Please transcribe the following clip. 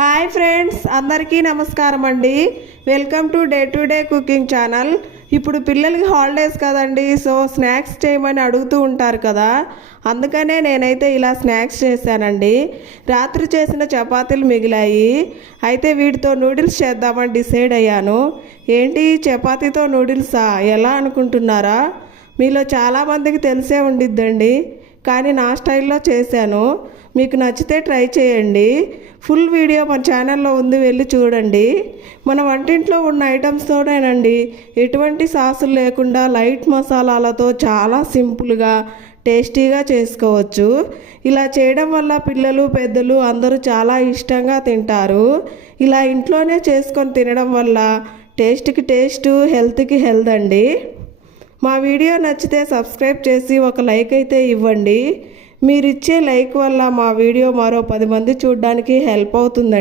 Hi friends, అందరికీ నమస్కారం అండి. Welcome to day cooking channel. ఇప్పుడు పిల్లలకి హాలిడేస్ కదండి, సో స్నాక్స్ చేయమని అడుగుతూ ఉంటారు కదా. అందుకనే నేనైతే ఇలా స్నాక్స్ చేశానండి. రాత్రి చేసిన చపాతీలు మిగిలాయి, అయితే వీటితో నూడిల్స్ చేద్దామని డిసైడ్ అయ్యాను. ఏంటి చపాతీతో నూడిల్సా ఎలా అనుకుంటున్నారా? మీలో చాలామందికి తెలిసే ఉండిద్దండి, కానీ నా స్టైల్లో చేశాను. మీకు నచ్చితే ట్రై చేయండి. ఫుల్ వీడియో మన ఛానల్లో ఉంది, వెళ్ళి చూడండి. మన వంటింట్లో ఉన్న ఐటమ్స్తోనేనండి, ఎటువంటి సాసులు లేకుండా లైట్ మసాలాలతో చాలా సింపుల్గా టేస్టీగా చేసుకోవచ్చు. ఇలా చేయడం వల్ల పిల్లలు పెద్దలు అందరూ చాలా ఇష్టంగా తింటారు. ఇలా ఇంట్లోనే చేసుకొని తినడం వల్ల టేస్ట్కి టేస్ట్, హెల్త్కి హెల్త్ అండి. మా వీడియో నచ్చితే సబ్స్క్రైబ్ చేసి ఒక లైక్ అయితే ఇవ్వండి. మీరిచ్చే లైక్ వల్ల మా వీడియో మరో 10 మంది చూడడానికి హెల్ప్ అవుతుందండి.